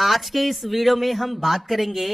आज के इस वीडियो में हम बात करेंगे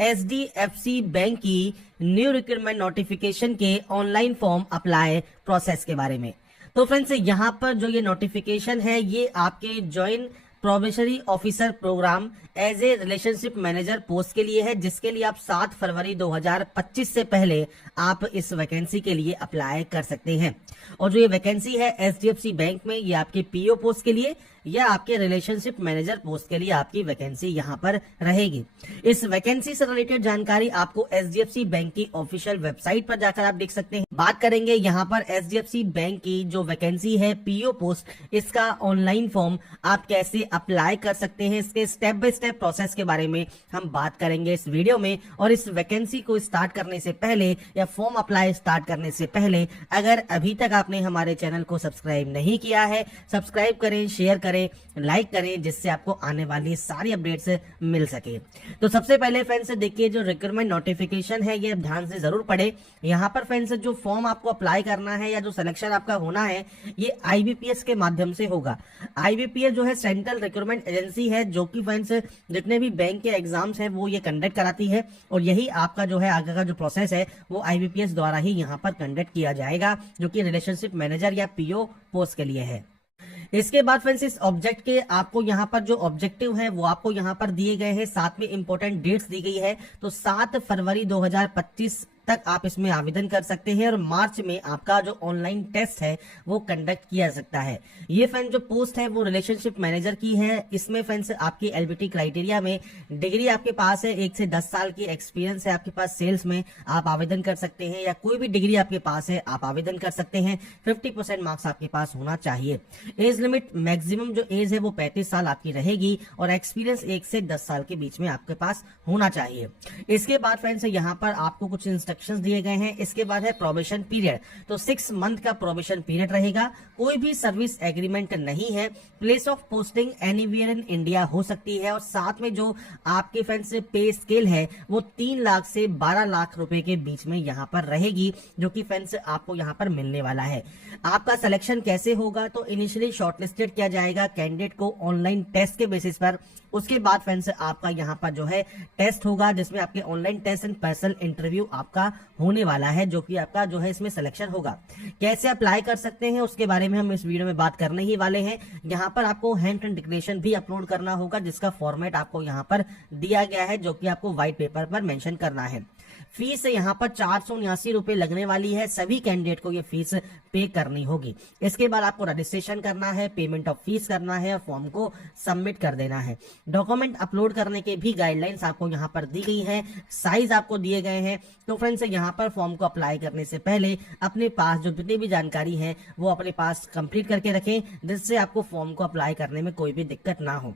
एचडीएफसी बैंक की न्यू रिक्रूटमेंट नोटिफिकेशन के ऑनलाइन फॉर्म अप्लाई प्रोसेस के बारे में। तो फ्रेंड्स, यहाँ पर जो ये नोटिफिकेशन है ये आपके join probationary officer program as a relationship manager post के लिए है, जिसके लिए आप 7 फरवरी 2025 से पहले आप इस वैकेंसी के लिए अप्लाई कर सकते हैं। और जो ये वैकेंसी है एचडीएफसी बैंक में, ये आपके पीओ पोस्ट के लिए या आपके रिलेशनशिप मैनेजर पोस्ट के लिए आपकी वैकेंसी यहाँ पर रहेगी। इस वैकेंसी से रिलेटेड जानकारी आपको एचडीएफसी बैंक की ऑफिशियल वेबसाइट पर जाकर आप देख सकते हैं। बात करेंगे यहाँ पर एचडीएफसी बैंक की जो वैकेंसी है पीओ पोस्ट, इसका ऑनलाइन फॉर्म आप कैसे अप्लाई कर सकते हैं, इसके स्टेप बाय स्टेप प्रोसेस के बारे में हम बात करेंगे इस वीडियो में। और इस वैकेंसी को स्टार्ट करने से पहले या फॉर्म अप्लाई स्टार्ट करने से पहले अगर अभी तक आपने हमारे चैनल को सब्सक्राइब नहीं किया है, सब्सक्राइब करें, शेयर करें, लाइक करें, जिससे आपको आने वाली सारी अपडेट्स मिल सके। तो सबसे पहले फ्रेंड्स देखिए, जो रिक्रूटमेंट नोटिफिकेशन है ये ध्यान से जरूर पढ़े। यहाँ पर फ्रेंड्स जो फॉर्म आपको अप्लाई करना है या जो सिलेक्शन आपका होना है ये आईबीपीएस के माध्यम से होगा। आईबीपीएस जो है सेंट्रल रिक्रूटमेंट एजेंसी है, जो कि फ्रेंड्स जितने भी बैंक के एग्जाम्स है वो ये कंडक्ट कराती है। और यही आपका जो है आगे का जो प्रोसेस है वो आईबीपीएस द्वारा ही यहाँ पर कंडक्ट किया जाएगा, जो कि रिलेशनशिप मैनेजर या पीओ पोस्ट के लिए है। इसके बाद फ्रेंड्स इस ऑब्जेक्ट के आपको यहाँ पर जो ऑब्जेक्टिव है वो आपको यहाँ पर दिए गए हैं, साथ में इंपॉर्टेंट डेट्स दी गई है। तो 7 फरवरी 2025 तक आप इसमें आवेदन कर सकते हैं और मार्च में आपका जो ऑनलाइन टेस्ट है वो कंडक्ट किया जा सकता है। ये फ्रेंड्स जो पोस्ट है वो रिलेशनशिप मैनेजर की है। इसमें फ्रेंड्स आपकी एलबीटी क्राइटेरिया में डिग्री आपके पास है, 1 से 10 साल की एक्सपीरियंस है आपके पास सेल्स में, आप आवेदन कर सकते हैं। या कोई भी डिग्री आपके पास है आप आवेदन कर सकते हैं। 50% मार्क्स आपके पास होना चाहिए। एज लिमिट मैक्सिमम जो एज है वो 35 साल आपकी रहेगी और एक्सपीरियंस 1 से 10 साल के बीच में आपके पास होना चाहिए। इसके बाद फ्रेंड्स यहाँ पर आपको कुछ इंस्ट्रक्शंस दिए गए हैं। इसके बाद है प्रोबेशन पीरियड। तो 6 मंथ का प्रोबेशन पीरियड रहेगा। कोई भी सर्विस एग्रीमेंट नहीं है। Place of posting anywhere in India हो सकती है। और साथ में जो आपके फ्रेंड्स पे स्केल है वो 3 लाख से 12 लाख रुपए के बीच में यहाँ पर रहेगी, जो कि फ्रेंड्स आपको यहाँ पर मिलने वाला है। आपका सिलेक्शन कैसे होगा? तो इनिशियली शॉर्टलिस्टेड किया जाएगा कैंडिडेट को ऑनलाइन टेस्ट के बेसिस पर। उसके बाद फ्रेंड्स आपका यहाँ पर जो है टेस्ट होगा, जिसमें आपके online test and personal interview आपका होने वाला है, जो कि आपका जो है इसमें सिलेक्शन होगा। कैसे अप्लाई कर सकते हैं उसके बारे में हम इस वीडियो में बात करने ही वाले हैं। यहाँ पर आपको हैंड रिटन डिक्लेरेशन भी अपलोड करना होगा, जिसका फॉर्मेट आपको यहाँ पर दिया गया है, जो कि आपको व्हाइट पेपर पर मेंशन करना है। फीस यहाँ पर 479 रुपए लगने वाली है। सभी कैंडिडेट को ये फीस पे करनी होगी। इसके बाद आपको रजिस्ट्रेशन करना है, पेमेंट ऑफ फीस करना है और फॉर्म को सबमिट कर देना है। डॉक्यूमेंट अपलोड करने के भी गाइडलाइंस आपको यहाँ पर दी गई है, साइज आपको दिए गए हैं। तो फ्रेंड्स यहाँ पर फॉर्म को अप्लाई करने से पहले अपने पास जो जितनी भी जानकारी है वो अपने पास कंप्लीट करके रखें, जिससे आपको फॉर्म को अप्लाई करने में कोई भी दिक्कत ना हो।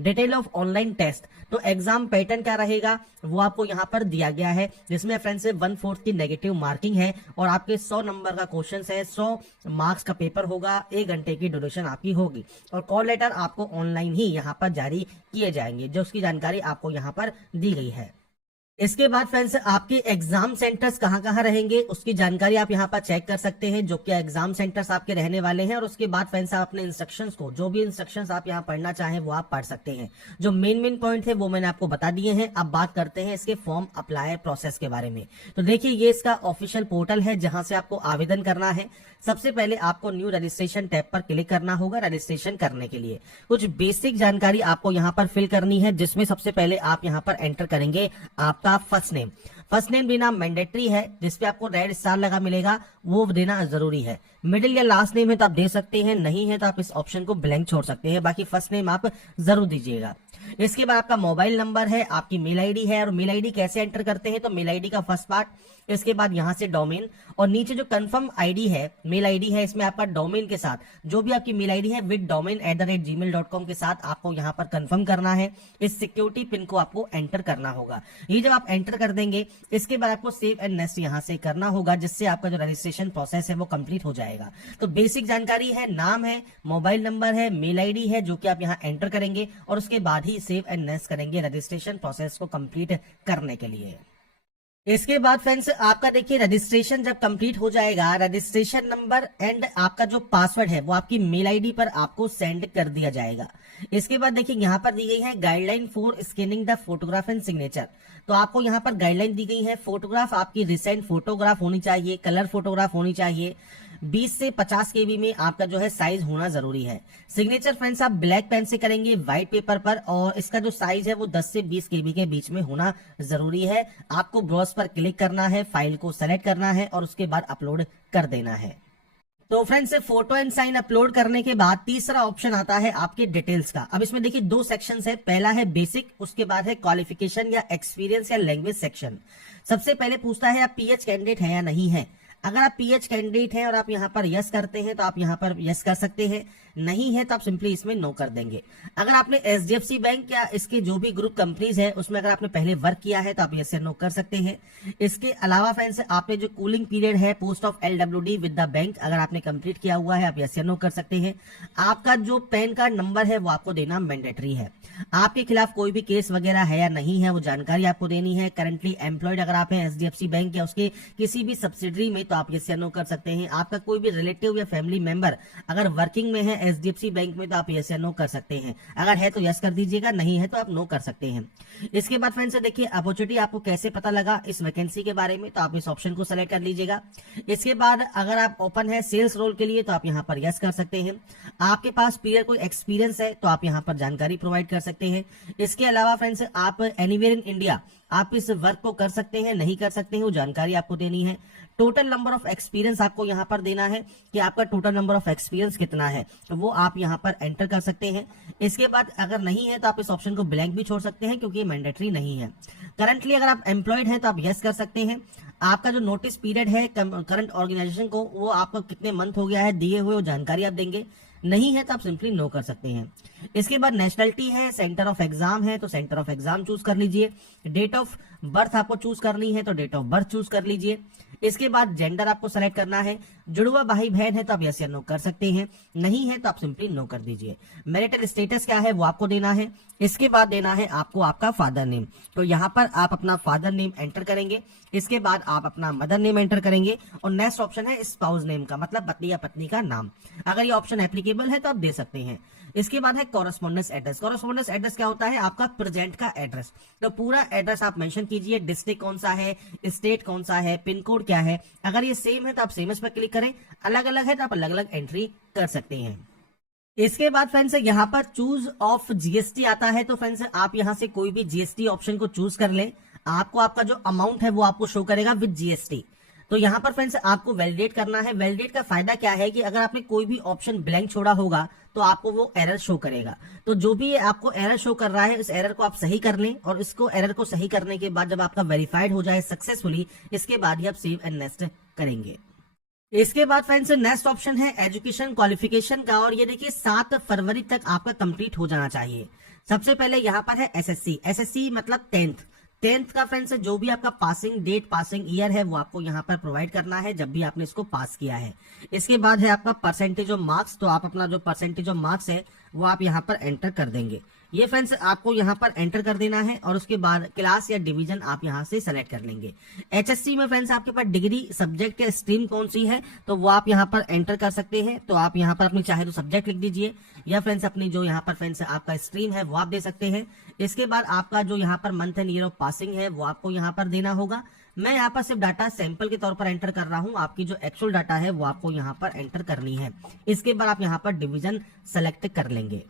Detail of online test. तो एग्जाम पैटर्न क्या रहेगा वो आपको यहाँ पर दिया गया है, जिसमें फ्रेंड्स 1/4 की नेगेटिव मार्किंग है और आपके 100 नंबर का क्वेश्चन है। 100 मार्क्स का पेपर होगा, 1 घंटे की ड्यूरेशन आपकी होगी और कॉल लेटर आपको ऑनलाइन ही यहाँ पर जारी किए जाएंगे, जो उसकी जानकारी आपको यहाँ पर दी गई है। इसके बाद फ्रेंड्स आपके एग्जाम सेंटर्स कहाँ कहाँ रहेंगे उसकी जानकारी आप यहाँ पर चेक कर सकते हैं, जो कि एग्जाम सेंटर्स आपके रहने वाले हैं। और उसके बाद फ्रेंड्स आप अपने इंस्ट्रक्शंस को, जो भी इंस्ट्रक्शंस आप यहाँ पढ़ना चाहें वो आप पढ़ सकते हैं। जो मेन पॉइंट है वो मैंने आपको बता दिए हैं। अब बात करते हैं इसके फॉर्म अप्लाई प्रोसेस के बारे में। तो देखिए, ये इसका ऑफिशियल पोर्टल है जहां से आपको आवेदन करना है। सबसे पहले आपको न्यू रजिस्ट्रेशन टैब पर क्लिक करना होगा। रजिस्ट्रेशन करने के लिए कुछ बेसिक जानकारी आपको यहाँ पर फिल करनी है, जिसमें सबसे पहले आप यहाँ पर एंटर करेंगे आपका फर्स्ट नेम। फर्स्ट नेम देना मैंडेटरी है, जिसपे आपको रेड स्टार लगा मिलेगा, वो देना जरूरी है। मिडिल या लास्ट नेम है तो आप दे सकते हैं, नहीं है तो आप इस ऑप्शन को ब्लैंक छोड़ सकते हैं, बाकी फर्स्ट नेम आप जरूर दीजिएगा। इसके बाद आपका मोबाइल नंबर है, आपकी मेल आईडी है। और मेल आईडी कैसे एंटर करते हैं? तो मेल आईडी का फर्स्ट पार्ट, इसके बाद यहाँ से डोमेन और नीचे जो कंफर्म आईडी है, मेल आईडी है, इसमें आपका डोमेन के साथ जो भी आपकी मेल आईडी है विद domain@gmail.com के साथ आपको यहाँ पर कंफर्म करना है। इस सिक्योरिटी पिन को आपको एंटर करना होगा। ये जब आप एंटर कर देंगे इसके बाद आपको सेव एंड नेक्स्ट यहाँ से करना होगा, जिससे आपका जो रजिस्ट्रेशन प्रोसेस है वो कंप्लीट हो जाएगा। तो बेसिक जानकारी है, नाम है, मोबाइल नंबर है, मेल आईडी है, जो कि आप यहाँ एंटर करेंगे और उसके बाद ही सेव एंड नेक्स्ट करेंगे रजिस्ट्रेशन प्रोसेस को कंप्लीट करने के लिए। इसके बाद फ्रेंड्स आपका देखिए रजिस्ट्रेशन जब कंप्लीट हो जाएगा, रजिस्ट्रेशन नंबर एंड आपका जो पासवर्ड है वो आपकी मेल आईडी पर आपको सेंड कर दिया जाएगा। इसके बाद देखिए यहाँ पर दी गई है guideline for scanning the photograph and signature. तो आपको यहाँ पर गाइडलाइन दी गई है, फोटोग्राफ आपकी रिसेंट फोटोग्राफ होनी चाहिए, कलर फोटोग्राफ होनी चाहिए, 20 से 50 केबी में आपका जो है साइज होना जरूरी है। सिग्नेचर फ्रेंड्स आप ब्लैक पेन से करेंगे व्हाइट पेपर पर, और इसका जो साइज है वो 10 से 20 केबी के बीच में होना जरूरी है। आपको ब्राउज पर क्लिक करना है, फाइल को सेलेक्ट करना है और उसके बाद अपलोड कर देना है। तो friends photo and sign upload करने के बाद तीसरा ऑप्शन आता है आपके डिटेल्स का। अब इसमें देखिए 2 सेक्शंस है, पहला है बेसिक, उसके बाद है क्वालिफिकेशन या एक्सपीरियंस या लैंग्वेज सेक्शन। सबसे पहले पूछता है आप पीएच कैंडिडेट है या नहीं है। अगर आप पीएच कैंडिडेट हैं और आप यहाँ पर यस करते हैं तो आप यहाँ पर यस कर सकते हैं, नहीं है तो आप सिंपली इसमें नो कर देंगे। अगर आपने एचडीएफसी बैंक या इसके जो भी ग्रुप कंपनीज है उसमें अगर आपने पहले वर्क किया है तो आप यस या नो कर सकते हैं। इसके अलावा फ्रेंड्स आपने जो कूलिंग पीरियड है post of LWD with the bank अगर आपने कंप्लीट किया हुआ है आप यस या नो कर सकते हैं। आपका जो पैन कार्ड नंबर है वो आपको देना मैंडेटरी है। आपके खिलाफ कोई भी केस वगैरह है या नहीं है वो जानकारी आपको देनी है। करंटली एम्प्लॉयड अगर आप हैं एचडीएफसी बैंक या उसके किसी भी सब्सिडरी में तो आप यस या नो कर सकते हैं। आपका कोई भी रिलेटिव या फैमिली मेंबर अगर वर्किंग में है एचडीएफसी बैंक में तो आप यस या नो कर सकते हैं। अगर है तो यस कर दीजिएगा, नहीं है तो आप नो कर सकते हैं। इसके बाद फ्रेंड्स देखिए अपॉर्चुनिटी आपको कैसे पता लगा इस वैकेंसी के बारे में, तो आप इस ऑप्शन को सेलेक्ट कर लीजिएगा। इसके बाद अगर आप ओपन है सेल्स रोल के लिए तो आप यहाँ पर यस कर सकते हैं। आपके पास पीरियड कोई एक्सपीरियंस है तो आप यहाँ पर जानकारी प्रोवाइड कर सकते हैं। इसके अलावा फ्रेंड्स आप एनीवेयर इन इंडिया आप इस वर्क को कर सकते हैं, नहीं कर सकते हैं वो जानकारी आपको देनी है। टोटल नंबर ऑफ एक्सपीरियंस आपको यहाँ पर देना है कि आपका टोटल नंबर ऑफ एक्सपीरियंस कितना है, तो वो आप यहाँ पर एंटर कर सकते हैं। इसके बाद अगर नहीं है तो आप इस ऑप्शन को ब्लैंक भी छोड़ सकते हैं क्योंकि ये मैंडेटरी नहीं है। करंटली अगर आप एम्प्लॉयड हैं तो आप यस कर सकते हैं। आपका जो नोटिस पीरियड है करंट ऑर्गेनाइजेशन को वो आपको कितने मंथ हो गया है दिए हुए वो जानकारी आप देंगे, नहीं है तो आप सिंपली नो कर सकते हैं। इसके बाद नेशनलिटी है, सेंटर ऑफ एग्जाम है तो सेंटर ऑफ एग्जाम चूज कर लीजिए। डेट ऑफ बर्थ आपको चूज करनी है तो डेट ऑफ बर्थ चूज कर लीजिए। इसके बाद जेंडर आपको सेलेक्ट करना है, जुड़वा भाई बहन है तो आप यस या नो कर सकते हैं, नहीं है तो आप सिंपली नो कर दीजिए। मैरिटल स्टेटस क्या है वो आपको देना है। इसके बाद देना है आपको आपका फादर नेम, तो यहाँ पर आप अपना फादर नेम एंटर करेंगे। इसके बाद आप अपना मदर नेम एंटर करेंगे और नेक्स्ट ऑप्शन है स्पाउस नेम का, मतलब पति या पत्नी का नाम। अगर ये ऑप्शन एप्लीकेबल है तो आप दे सकते हैं। इसके बाद है कॉरेस्पॉन्डेंस एड्रेस। कॉरेस्पॉन्डेंस एड्रेस क्या होता है, आपका प्रेजेंट का एड्रेस। तो पूरा एड्रेस आप मेंशन कीजिए, डिस्ट्रिक्ट कौन सा है, स्टेट कौन सा है, पिन कोड क्या है। अगर ये सेम है तो आप सेम पर क्लिक करें, अलग अलग है तो आप अलग अलग एंट्री कर सकते हैं। इसके बाद फ्रेंड्स यहाँ पर चूज ऑफ जीएसटी आता है, तो फ्रेंड्स आप यहाँ से कोई भी जीएसटी ऑप्शन को चूज कर लें। आपको आपका जो अमाउंट है वो आपको शो करेगा विद जीएसटी। तो यहाँ पर फ्रेंड्स आपको वैलिडेट करना है। वैलिडेट का फायदा क्या है कि अगर आपने कोई भी ऑप्शन ब्लैंक छोड़ा होगा तो आपको वो एरर शो करेगा। तो जो भी आपको एरर शो कर रहा है इस एरर को आप सही कर लें, और इसको एरर को सही करने के बाद जब आपका वेरीफाइड हो जाए सक्सेसफुली, इसके बाद ही आप सेव एंड नेक्स्ट करेंगे। इसके बाद फ्रेंड्स नेक्स्ट ऑप्शन है एजुकेशन क्वालिफिकेशन का, और ये देखिए 7 फरवरी तक आपका कंप्लीट हो जाना चाहिए। सबसे पहले यहाँ पर है एसएससी। एसएससी मतलब 10th का फ्रेंड्स जो भी आपका पासिंग डेट पासिंग ईयर है वो आपको यहाँ पर प्रोवाइड करना है जब भी आपने इसको पास किया है। इसके बाद है आपका परसेंटेज ऑफ मार्क्स, तो आप अपना जो परसेंटेज ऑफ मार्क्स है वो आप यहाँ पर एंटर कर देंगे। ये फ्रेंड्स आपको यहाँ पर एंटर कर देना है, और उसके बाद क्लास या डिवीजन आप यहाँ से सेलेक्ट कर लेंगे। एचएससी में फ्रेंड्स आपके पास डिग्री सब्जेक्ट या स्ट्रीम कौन सी है तो वो आप यहाँ पर एंटर कर सकते हैं। तो आप यहाँ पर अपनी चाहे तो सब्जेक्ट लिख दीजिए, या फ्रेंड्स अपनी जो यहाँ पर फ्रेंड्स आपका स्ट्रीम है वो आप दे सकते हैं। इसके बाद आपका जो यहाँ per month and year of passing है वो आपको यहाँ पर देना होगा। मैं यहाँ पर सिर्फ डाटा सैंपल के तौर पर एंटर कर रहा हूँ, आपकी जो एक्चुअल डाटा है वो आपको यहाँ पर एंटर करनी है। इसके बाद आप यहाँ पर डिवीजन सेलेक्ट कर लेंगे।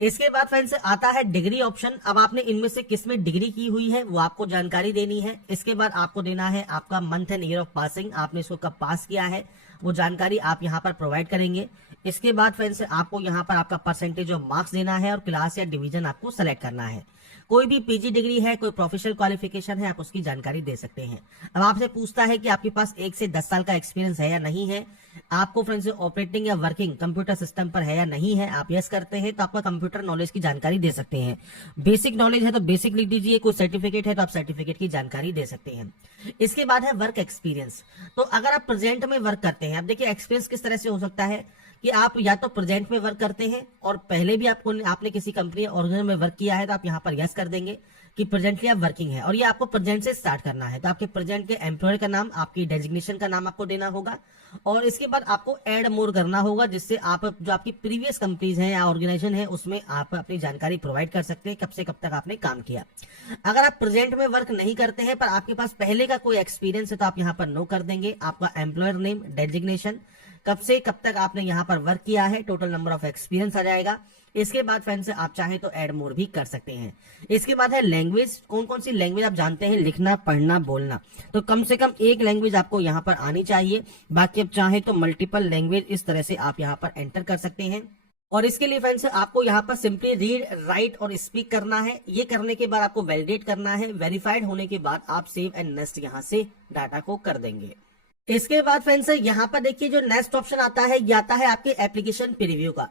इसके बाद फ्रेंड्स आता है डिग्री ऑप्शन। अब आपने इनमें से किस में डिग्री की हुई है वो आपको जानकारी देनी है। इसके बाद आपको देना है आपका month and year of passing, आपने इसको कब पास किया है वो जानकारी आप यहाँ पर प्रोवाइड करेंगे। इसके बाद फ्रेंड्स आपको यहाँ पर आपका परसेंटेज ऑफ मार्क्स देना है और क्लास या डिवीजन आपको सेलेक्ट करना है। कोई भी पीजी डिग्री है, कोई प्रोफेशनल क्वालिफिकेशन है, आप उसकी जानकारी दे सकते हैं। अब आपसे पूछता है कि आपके पास 1 से 10 साल का एक्सपीरियंस है या नहीं है, आपको फ्रेंड्स ऑपरेटिंग या वर्किंग कंप्यूटर सिस्टम पर है या नहीं है। आप यस करते हैं तो आपका कंप्यूटर नॉलेज की जानकारी दे सकते हैं। बेसिक नॉलेज है तो बेसिक लिख दीजिए, कोई सर्टिफिकेट है तो आप सर्टिफिकेट की जानकारी दे सकते हैं। इसके बाद है वर्क एक्सपीरियंस। तो अगर आप प्रेजेंट में वर्क करते हैं, अब देखिए एक्सपीरियंस किस तरह से हो सकता है कि आप या तो प्रेजेंट में वर्क करते हैं और पहले भी आपने किसी कंपनी ऑर्गेनाइजेशन में वर्क किया है, तो आप यहाँ पर यस कर देंगे कि प्रेजेंटली आप वर्किंग है, और ये आपको प्रेजेंट से स्टार्ट करना है। तो आपके प्रेजेंट के एम्प्लॉयर का नाम, आपकी डेजिग्नेशन का नाम आपको देना होगा, और इसके बाद आपको ऐड मोर करना होगा, जिससे आप जो आपकी प्रीवियस कंपनीज हैं या ऑर्गेनाइजेशन है उसमें आप अपनी जानकारी प्रोवाइड कर सकते हैं, कब से कब तक आपने काम किया। अगर आप प्रेजेंट में वर्क नहीं करते हैं पर आपके पास पहले का कोई एक्सपीरियंस है, तो आप यहाँ पर नो कर देंगे। आपका एम्प्लॉयर नेम, डेजिग्नेशन, कब से कब तक आपने यहाँ पर वर्क किया है, टोटल नंबर ऑफ एक्सपीरियंस आ जाएगा। इसके बाद फ्रेंड्स आप चाहें तो ऐड मोर भी कर सकते हैं। इसके बाद है लैंग्वेज, कौन कौन सी लैंग्वेज आप जानते हैं लिखना, पढ़ना, बोलना, तो कम से कम एक लैंग्वेज आपको यहाँ पर आनी चाहिए। बाकी आप चाहें तो मल्टीपल लैंग्वेज इस तरह से आप यहाँ पर एंटर कर सकते हैं। और इसके लिए फ्रेंड्स आपको यहाँ पर सिंपली रीड, राइट और स्पीक करना है। ये करने के बाद आपको वैलिडेट करना है। वेरीफाइड होने के बाद आप सेव एंड नेक्स्ट यहाँ से डाटा को कर देंगे। इसके बाद फ्रेंड्स यहाँ पर देखिए जो नेक्स्ट ऑप्शन आता है, ये आता है आपके एप्लीकेशन प्रीव्यू का।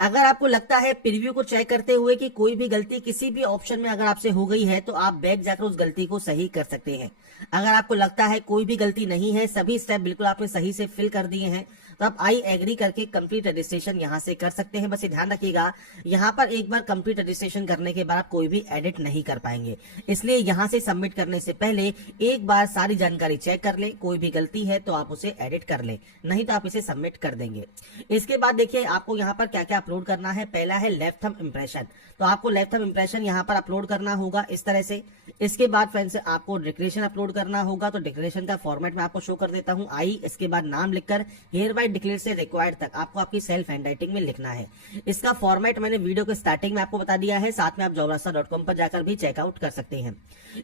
अगर आपको लगता है प्रीव्यू को चेक करते हुए कि कोई भी गलती किसी भी ऑप्शन में अगर आपसे हो गई है, तो आप बैक जाकर उस गलती को सही कर सकते हैं। अगर आपको लगता है कोई भी गलती नहीं है, सभी स्टेप बिल्कुल आपने सही से फिल कर दिए हैं, तो आप आई एग्री करके कंप्लीट रजिस्ट्रेशन यहां से कर सकते हैं। बस ये ध्यान रखिएगा, यहां पर एक बार कंप्लीट रजिस्ट्रेशन करने के बाद आप कोई भी एडिट नहीं कर पाएंगे, इसलिए यहां से सबमिट करने से पहले एक बार सारी जानकारी चेक कर ले। कोई भी गलती है तो आप उसे एडिट कर ले, नहीं तो आप इसे सबमिट कर देंगे। इसके बाद देखिए आपको यहाँ पर क्या क्या अपलोड करना है। पहला है लेफ्ट थंब इंप्रेशन, तो आपको लेफ्ट थंब इंप्रेशन यहाँ पर अपलोड करना होगा इस तरह से। इसके बाद फ्रेंड्स आपको डिक्लेरेशन अपलोड करना होगा, तो डिक्लेरेशन का फॉर्मेट मैं आपको शो कर देता हूँ। आई, इसके बाद नाम लिखकर हियर बाय डिक्लेयर से रिक्वायर्ड तक आपको आपकी सेल्फ हैंडराइटिंग में लिखना है। इसका फॉर्मेट मैंने वीडियो के स्टार्टिंग में आपको बता दिया है, साथ में आप jobrasta.com पर जाकर भी चेकआउट कर सकते हैं।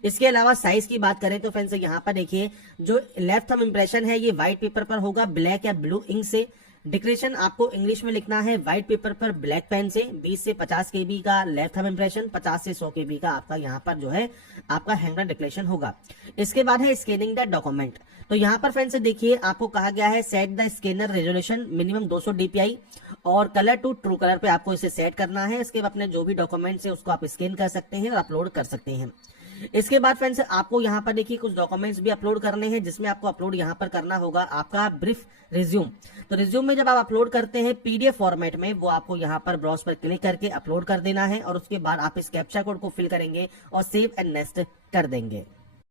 इसके अलावा साइज की बात करें तो फ्रेंड्स यहाँ पर देखिए जो लेफ्ट थंब इंप्रेशन है ये व्हाइट पेपर पर होगा, ब्लैक या ब्लू इंक से। डिक्लेरेशन आपको इंग्लिश में लिखना है व्हाइट पेपर पर ब्लैक पेन से। 20 से 50 केबी का लेफ्ट थंब इंप्रेशन, 50 से 100 केबी का आपका यहाँ पर जो है आपका हैंड डिक्लेरेशन होगा। इसके बाद है स्कैनिंग द डॉक्यूमेंट, तो यहाँ पर फ्रेंड्स देखिए आपको कहा गया है set the scanner resolution minimum 200 DPI और कलर टू ट्रू कलर पे आपको इसे सेट करना है। इसके बाद अपने जो भी डॉक्यूमेंट्स है उसको आप स्कैन कर सकते हैं और अपलोड कर सकते हैं। इसके बाद फ्रेंड्स आपको यहाँ पर देखिए कुछ डॉक्यूमेंट्स भी अपलोड करने हैं, जिसमें आपको अपलोड यहाँ पर करना होगा आपका ब्रीफ रिज्यूम। तो रिज्यूम में जब आप अपलोड करते हैं PDF फॉर्मेट में, वो आपको यहाँ पर ब्राउज पर क्लिक करके अपलोड कर देना है, और उसके बाद आप इस कैप्चा कोड को फिल करेंगे और सेव एंड नेक्स्ट कर देंगे।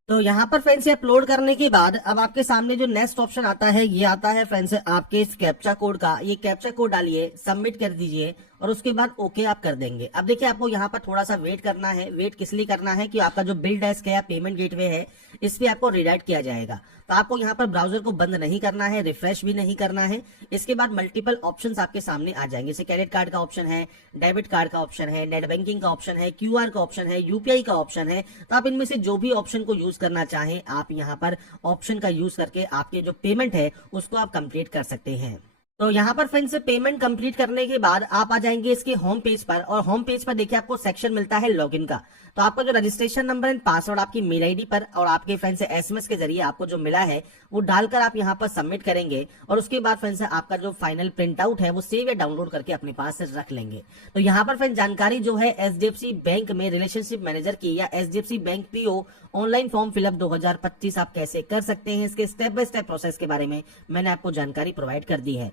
तो यहाँ पर फ्रेंड्स अपलोड करने के बाद अब आपके सामने जो नेक्स्ट ऑप्शन आता है, ये आता है फ्रेंड्स आपके इस कैप्चा कोड का। ये कैप्चा कोड डालिए, सबमिट कर दीजिए और उसके बाद ओके आप कर देंगे। अब देखिए आपको यहाँ पर थोड़ा सा वेट करना है। वेट किस लिए करना है कि आपका जो बिल डेस्क है या पेमेंट गेटवे है इस पे आपको रिडायरेक्ट किया जाएगा। तो आपको यहाँ पर ब्राउजर को बंद नहीं करना है, रिफ्रेश भी नहीं करना है। इसके बाद मल्टीपल ऑप्शंस आपके सामने आ जाएंगे, जैसे क्रेडिट कार्ड का ऑप्शन है, डेबिट कार्ड का ऑप्शन है, नेट बैंकिंग का ऑप्शन है, QR का ऑप्शन है, UPI का ऑप्शन है। तो आप इनमें से जो भी ऑप्शन को यूज करना चाहें आप यहाँ पर ऑप्शन का यूज करके आपके जो पेमेंट है उसको आप कंप्लीट कर सकते हैं। तो यहाँ पर फ्रेंड्स पेमेंट कंप्लीट करने के बाद आप आ जाएंगे इसके होम पेज पर, और होम पेज पर देखिए आपको सेक्शन मिलता है लॉगिन का। तो आपका जो रजिस्ट्रेशन नंबर एंड पासवर्ड आपकी मेल ID पर और आपके फ्रेंड्स SMS के जरिए आपको जो मिला है वो डालकर आप यहाँ पर सबमिट करेंगे, और उसके बाद फ्रेंड्स आपका जो फाइनल प्रिंट आउट है वो सेव या डाउनलोड करके अपने पास से रख लेंगे। तो यहाँ पर फ्रेंड्स जानकारी जो है HDFC बैंक में रिलेशनशिप मैनेजर की या HDFC bank PO online form fill up 2025 आप कैसे कर सकते हैं, इसके स्टेप बाय स्टेप प्रोसेस के बारे में मैंने आपको जानकारी प्रोवाइड कर दी है।